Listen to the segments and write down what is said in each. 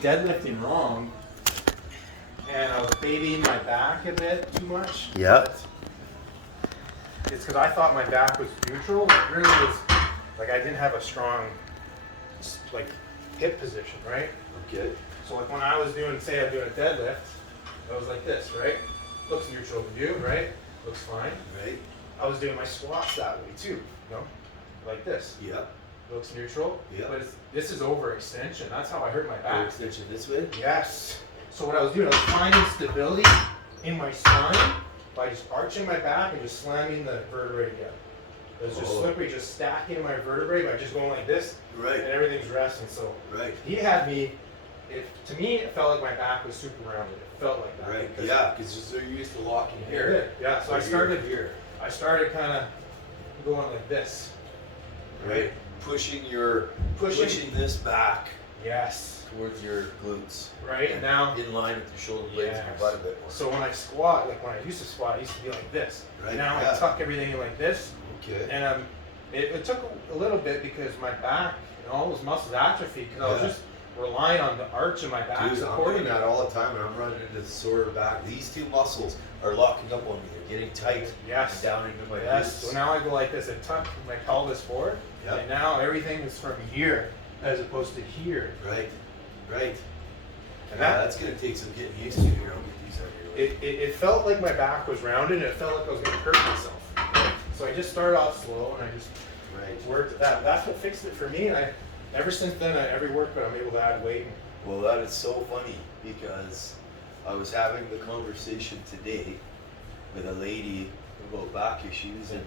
deadlifting wrong, and I was babying my back a bit too much. Yeah. It's because I thought my back was neutral. It really was, like I didn't have a strong, like, hip position, right? Okay. So like when I was doing, say I'm doing a deadlift, I was like this, right? Looks neutral to you, right? Looks fine. Right. I was doing my squats that way too, you know? Like this. Yeah. Looks neutral. Yeah. But this is overextension. That's how I hurt my back. Extension this way. Yes. So what I was doing, I was finding stability in my spine by just arching my back and just slamming the vertebrae together. It was just slippery, just stacking my vertebrae by just going like this, Right. and everything's resting. So Right. he had me. To me, it felt like my back was super rounded. It felt like that. Right. because- Yeah, because you're used to walking It here. did. Yeah. So I started here. I started kind of going like this. Right. Pushing this back Yes. towards your glutes. Right. And now. In line with your shoulder blades and your Yes. butt a bit more. So when I squat, like when I used to squat, I used to be like this. Right, Now yeah. I tuck everything in like this. Okay. And it took a little bit because my back and all those muscles atrophied because I was Yeah. just relying on the arch of my back Dude, I'm supporting doing me. that all the time, and I'm running into the sore back. These two muscles are locking up on me. They're getting tight. Yes. And down into my Yes. glutes. So now I go like this and tuck my pelvis forward. Yep. And now everything is from here as opposed to here. Right. Right. And Yeah, that that's gonna take some getting used to. Here, I'll get these out here. it felt like my back was rounded and it felt like I was gonna hurt myself. So I just started off slow and I just Right. worked at that. That's what fixed it for me. And ever since then, every workout I'm able to add weight. Well, that is so funny because I was having the conversation today with a lady about back issues and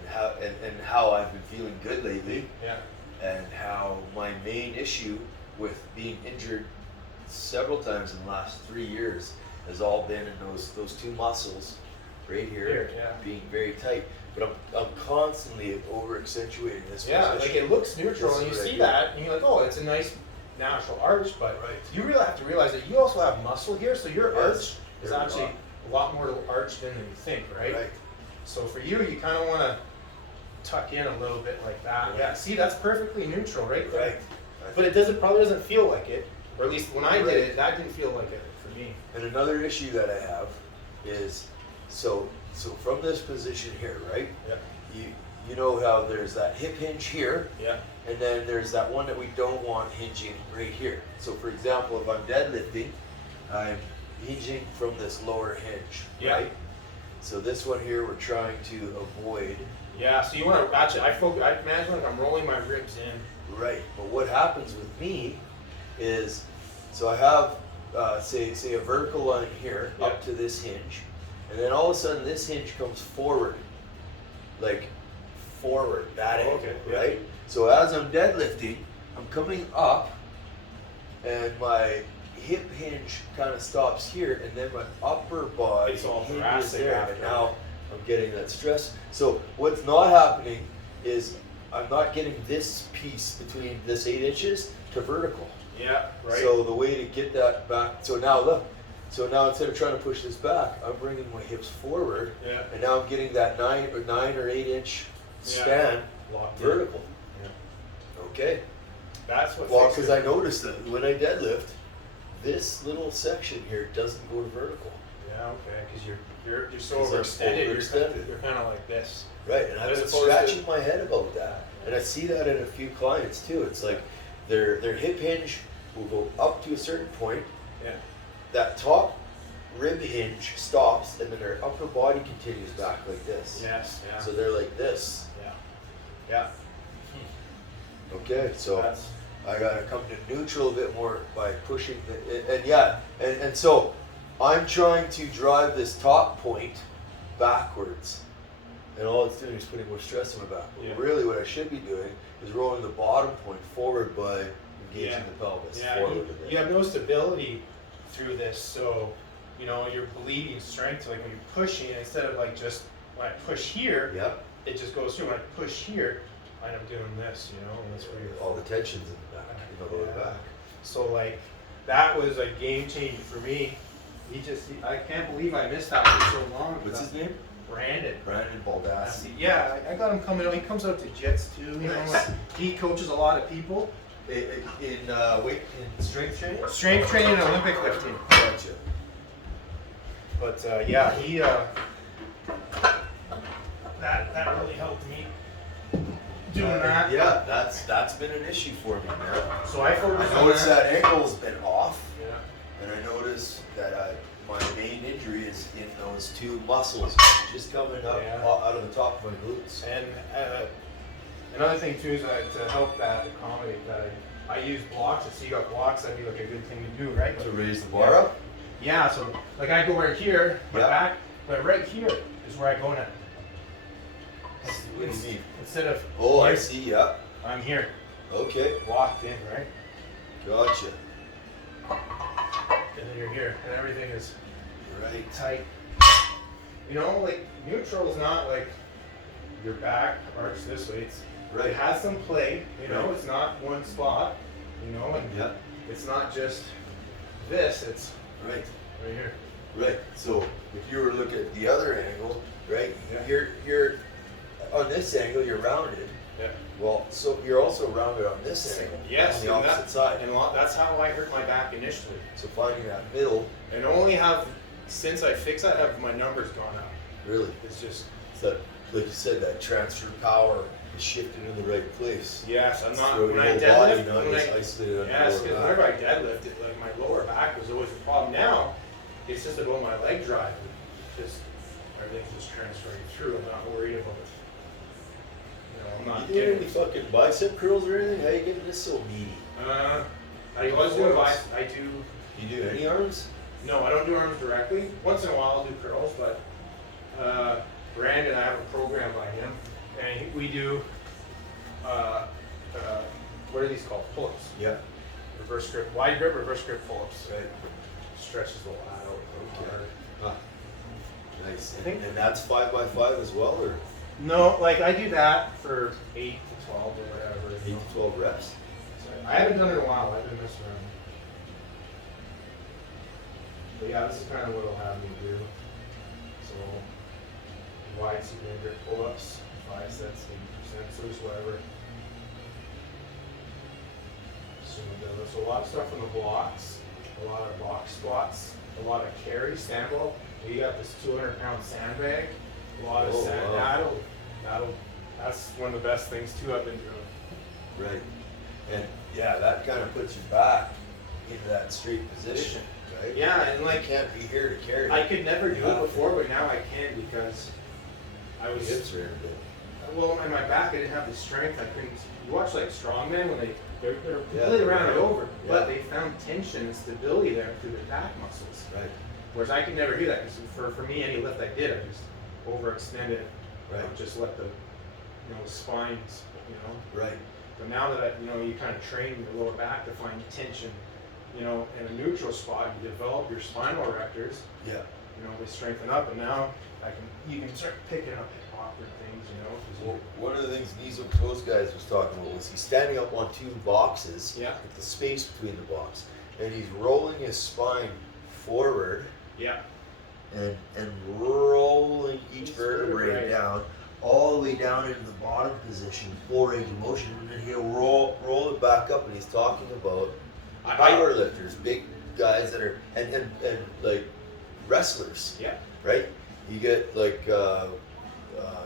how I've been feeling good lately, Yeah. and how my main issue with being injured several times in the last 3 years has all been in those two muscles right here, Yeah. being very tight. But I'm constantly over accentuating this Yeah, position. like it looks neutral, This and you is right see here. that, and you're like, oh, it's a nice natural arch, but Right. you really have to realize that you also have muscle here, so your Yes, arch is there's a actually a lot more arched in than you think, right? Right. So for you, you kind of want to tuck in a little bit like that. Right. Yeah, see, that's perfectly neutral, right? there. Right. But it probably doesn't feel like it, or at least when I did it, that didn't feel like it for me. And another issue that I have is so from this position here, right? Yeah. You know how there's that hip hinge here, Yeah. and then there's that one that we don't want hinging right here. So for example, if I'm deadlifting, I'm hinging from this lower hinge, Yeah. right? So this one here we're trying to avoid. Yeah. So you want to actually, I imagine like I'm rolling my ribs in. Right. But what happens with me is, so I have say a vertical line here Yeah. up to this hinge, and then all of a sudden this hinge comes forward, like forward that Oh, angle, okay, yeah. right? So as I'm deadlifting, I'm coming up, and my hip hinge kind of stops here, and then my upper body It's all hinges thoracic there, after. and now I'm getting that stress. So what's not happening is I'm not getting this piece between this 8 inches to vertical. Yeah. Right. So the way to get that back, so now look, so now instead of trying to push this back, I'm bringing my hips forward, Yeah. and now I'm getting that 9 or 8 inch span Locked in. vertical. Yeah. Okay. That's what. Well, fixes because I it. noticed that when I deadlift, this little section here doesn't go to vertical. Yeah, okay, because you're so 'Cause I'm overextended. overextended. You're kind of like this. Right, and I've As been opposed to- scratching my head about that, and I see that in a few clients too. It's like their hip hinge will go up to a certain point. Yeah. That top rib hinge stops, and then their upper body continues back like this. Yes. Yeah. So they're like this. yeah. Yeah. Okay, so That's. I gotta come to neutral a bit more by pushing and so I'm trying to drive this top point backwards, and all it's doing is putting more stress on my back. But Yeah. really what I should be doing is rolling the bottom point forward by engaging Yeah. the pelvis Yeah. forward You, with it. you have no stability through this, so you're bleeding strength. Like when you're pushing, instead of like just when I push here, Yep. it just goes through. When I push here, I end up doing this. And that's where you're. All the tensions in the back, in the lower Yeah. back. So like that was a game changer for me. I can't believe I missed that for so long. What's his name? Brandon. Brandon Baldassi. Yeah, I got him coming out. He comes out to Jits too. Nice. He coaches a lot of people, in strength training. Strength training and Olympic lifting. Gotcha. But yeah, he that really helped me doing that. Yeah, that's been an issue for me, man. So I focused I on noticed that. that ankle's been off, Yeah. and I noticed that my main injury is in those two muscles just coming up Yeah. out of the top of my glutes. And another thing too is that to help that accommodate that, I use blocks. So you got blocks, that'd be like a good thing to do, right? To raise the bar up. Yeah. So like I go right here, my Yeah. back, but right here is where I go now. What do you mean? Instead of Oh, I here, see. Yeah. I'm here, Okay. locked in, right? Gotcha. And then you're here, and everything is Right. tight. You know, like neutral is not like your back arch this way. It Right. has some play. You know, Right. it's not one spot. You know, and Yeah. it's not just this. It's Right. right here. Right. So if you were to look at the other angle, right? Yeah. You're on this angle. You're rounded. Yeah. Well, so you're also rounded on this angle. Yes, On the and opposite side. And that's how I hurt my back initially. So finding that middle, And only have since I fixed that, have my numbers gone up. really, It's just so like you said, that transfer power is shifting in the right place. yes. I'm not So when your I whole deadlift. body, not when just I, isolated on yes, your because lower whenever back. I deadlifted, like my lower back was always a problem. Now it's just about my leg drive. Just everything's just transferring through. I'm not worried about it. You know, I'm not You doing any getting. fucking bicep curls or anything? How you getting this so meaty? I was doing I do. You do any arms? No, I don't do arms directly. Once in a while I'll do curls, but Brandon, I have a program by him, and we do. What are these called? Pull-ups. Yeah. Reverse grip, wide grip, reverse grip pull-ups. Right. Stretches the lat out. Okay. Huh. Nice. I think- And that's 5x5 as well, or No, like I do that for 8 to 12 or whatever. 8 to 12 reps? So I haven't done it in a while. I've been messing around. But yeah, this is kind of what it'll have me do. So wide superior grip pull-ups, 5 sets, 80%, so just whatever. So a lot of stuff on the blocks, a lot of box squats, a lot of carry, sandball. You got this 200-pound sandbag, a lot of Oh, sand. wow. That's one of the best things too I've been doing. Right. And yeah, that kind of puts you back into that straight position, right? Yeah, and You like can't be here to carry. I could never do it Yeah. before, but now I can because I Your was hips are in a bit. well in my back. I didn't have the strength. I couldn't. You watch like strongmen when they're Yeah, completely rounded over, yeah. but they found tension and stability there through their back muscles. Right. Whereas I could never do that because for me, any lift I did, I just overextended. Right. Just let the spines, Right. But now that you kind of train your lower back to find tension, in a neutral spot, you develop your spinal erectors. Yeah. They strengthen up, and now you can start picking up awkward things, 'cause Well, one of the things these those guys was talking about was he's standing up on 2 boxes Yeah. with the space between the box, and he's rolling his spine forward yeah, and rolling each Each vertebrae vertebrae. down all the way down into the bottom position, full range of motion, and then he'll roll it back up. And he's talking about power lifters, big guys that are and like wrestlers, yeah, right? You get like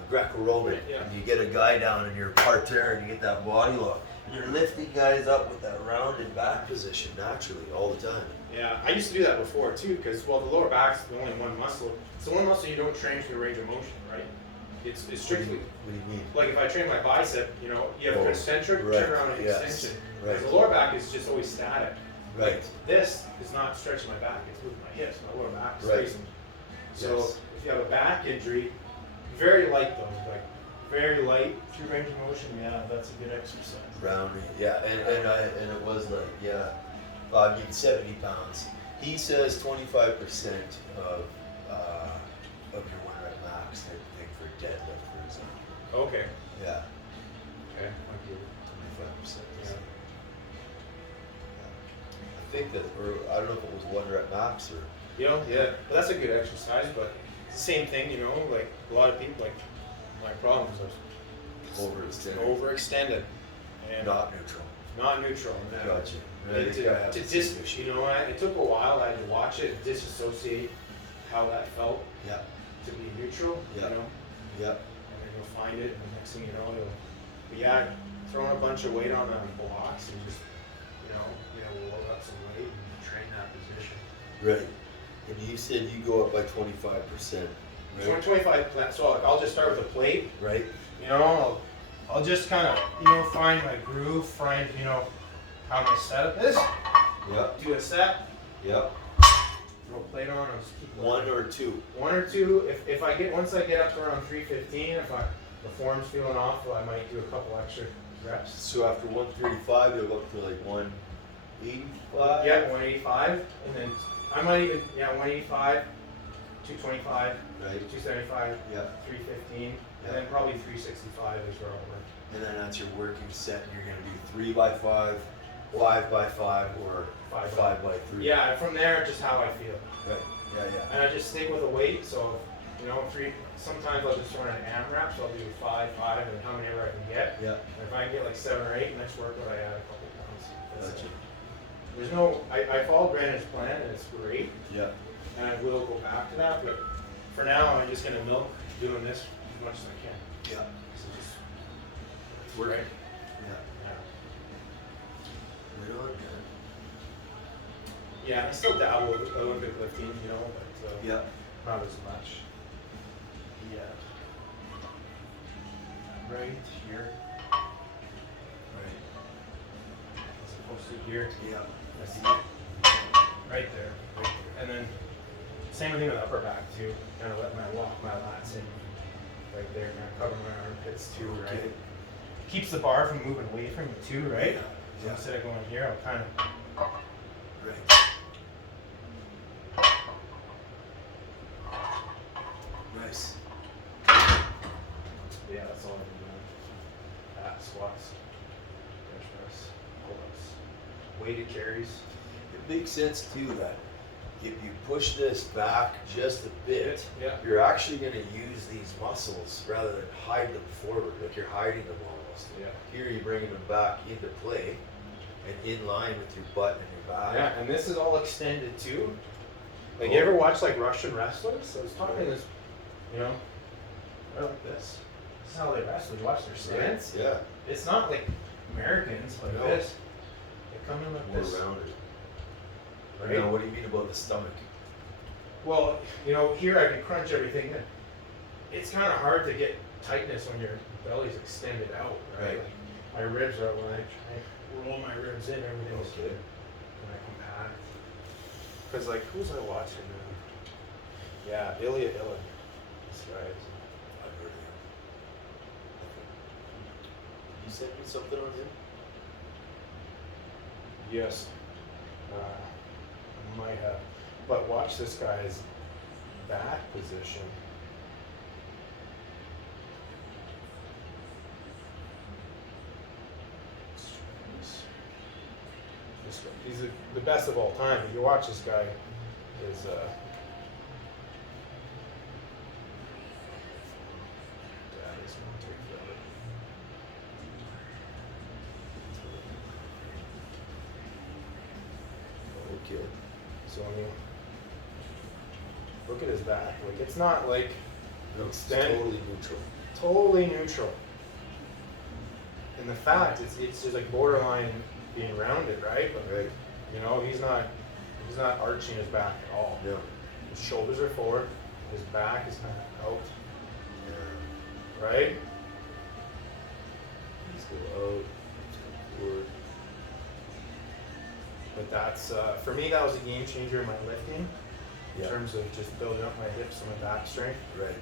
Greco-Roman, Yeah. and you get a guy down in your parterre, and you get that body lock, and you're lifting guys up with that rounded back position naturally all the time. yeah. I used to do that before too, because the lower back's the only one muscle. It's the one muscle you don't train for your range of motion, right? It's strictly What do you mean? like if I train my bicep, you have Oh, concentric right, turnaround and yes, extension. right. Because the lower back is just always static. Right. This is not stretching my back; it's moving my hips. My lower back is Right. facing. So Yes. if you have a back injury, very light though, like very light through range of motion. Yeah, that's a good exercise. Rounding, yeah, and it was like, yeah, I mean 70 pounds. He says 25% of your 1 rep max type of thing for deadlift, for example. Okay. Yeah, Okay. 25%. Yeah. I think that, or I don't know if it was 1 rep max or. Yeah, but that's a good exercise. But it's the same thing, like a lot of people, like my problems are Overextended. overextended and Not neutral. Not neutral. No. Gotcha. I And think I have to the same dis, issue. you know what? It took a while. I had to watch it, disassociate how that felt Yeah, to be neutral. Yeah. You know, yeah, and then you'll find it, and the next thing you know, you'll. But yeah, throwing a bunch of weight on the blocks and just, we'll load up some weight and train that position. right. And you said you go up by 25%, So right? 25, so like, I'll just start with a plate. Right? I'll just kind of, find my groove, find, how my setup is. Yeah, Do a set, yeah. throw a plate on, and just keep One or two. One or two. If once I get up to around 315, if the form's feeling off, I might do a couple extra reps. So after 135, you'll go up to like 185? Yeah, 185, and then I might even 185, 225, Right? 275, Yeah. 315, Yeah. and then probably 365 is where I'll work. And then that's your working set, and you're going to do 3x5, 5x5, or 5x3. Yeah, from there, just how I feel. Right. Yeah, yeah. And I just stick with the weight, so, sometimes I'll just run an AMRAP, so I'll do 5, and how many ever I can get. Yeah. And if I can get like 7 or 8, next workout I add a couple pounds. That's Gotcha. it. There's no, I followed Brandon's plan, and it's great, Yeah. and I will go back to that, but for now, I'm just gonna milk doing this as much as I can. Yeah. So just, Work. right? Yeah. Yeah. Right on, man. Yeah, I still dabble with Olympic lifting, but Yeah. not as much. Yeah. Right here, Right. as opposed to here. Yeah. I see right there, and then same thing with upper back too. Kind of let my lats in right there, kind of cover my armpits too, right? Okay. Keeps the bar from moving away from you too, right? Yeah. So instead of going here, I'll kind of Right. Nice. yeah, that's all I'm doing. Squats, bench press, pull-ups, weighted carries. It makes sense too that if you push this back just a bit, Yeah. you're actually going to use these muscles rather than hide them forward, like you're hiding them almost. Yeah. Here you're bringing them back into play and in line with your butt and your back. Yeah, and this is all extended too. Like, Oh. you ever watch like Russian wrestlers? I was talking to this, they're like this. This is how they wrestle. You watch their stance. Yeah. It's not like Americans like No. this. They come in like More this. rounded. Right? Now, what do you mean about the stomach? Well, here I can crunch everything in. It's kind of hard to get tightness when your belly's extended out, right? Right. Like, my ribs are, when I try to roll my ribs in, everything's Okay. good. When I compact. Because, like, who's I watching? Yeah, Ilya Ilin. This guy is. I've heard of him. You sent me something on him? Yes. I might have. But watch this guy's back position. This guy, he's the best of all time. If you watch this guy, is Dad is gonna take forever. Okay. So I mean, look at his back. Like, it's not like No, it's Extend. totally neutral. totally neutral. And the fact it's just like borderline being rounded, right? But Right. he's not arching his back at all. No. His shoulders are forward, his back is kind of out, Yeah. right? Let's go out. Let's go forward. But that's for me, that was a game changer in my lifting in Yeah. terms of just building up my hips and my back strength. Right.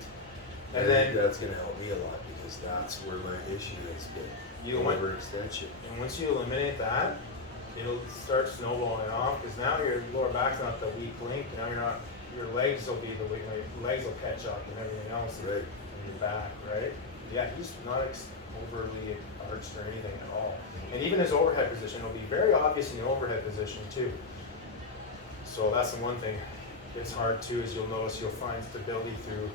And I then think that's going to help me a lot because that's where my issue has been. you went, Overextension. and once you eliminate that, it'll start snowballing off because now your lower back's not the weak link. Now your legs will be the weak link. Your legs will catch up and everything else Right. in your back, right? Yeah, he's not overly arched or anything at all. And even his overhead position will be very obvious in the overhead position too. So that's the one thing. It's hard too, is you'll notice you'll find stability through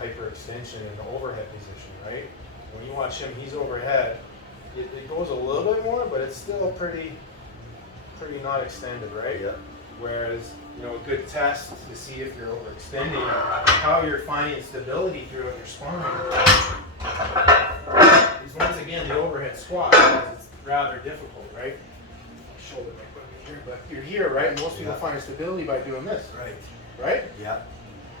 hyperextension in the overhead position, right? When you watch him, he's overhead, it goes a little bit more, but it's still pretty not extended, right? Yeah. Whereas, you know, a good test to see if you're overextending, how you're finding stability throughout your spine is once again the overhead squat, because it's rather difficult, right? Shoulder might put me here, but you're here, right? And most people Yeah. find stability by doing this, Right. right? Yeah.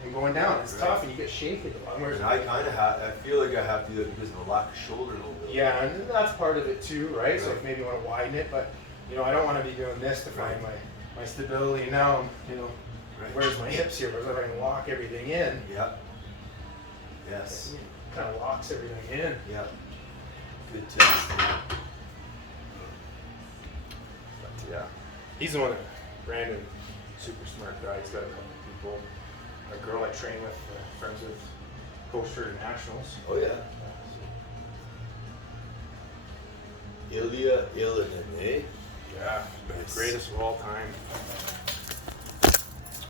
And going down, it's Right. tough, and you get shaky at the bottom. Whereas And I kind of have. I feel like I have to do that because of a lack of shoulder a little bit. yeah, and that's part of it too, right? So Right. if maybe you want to widen it, but you know, I don't want to be doing this to find my stability. Now, you know, Right. where's my hips here? Where's I can lock everything in? Yeah. Yes. Kind of locks everything in. Yeah. Good test. Yeah. But yeah, he's the one that Brandon, super smart guy. He's got a couple people. A girl I train with, friends with, coached her to nationals. Oh yeah. Ilya Ilinin, eh? Yeah, Nice. greatest of all time.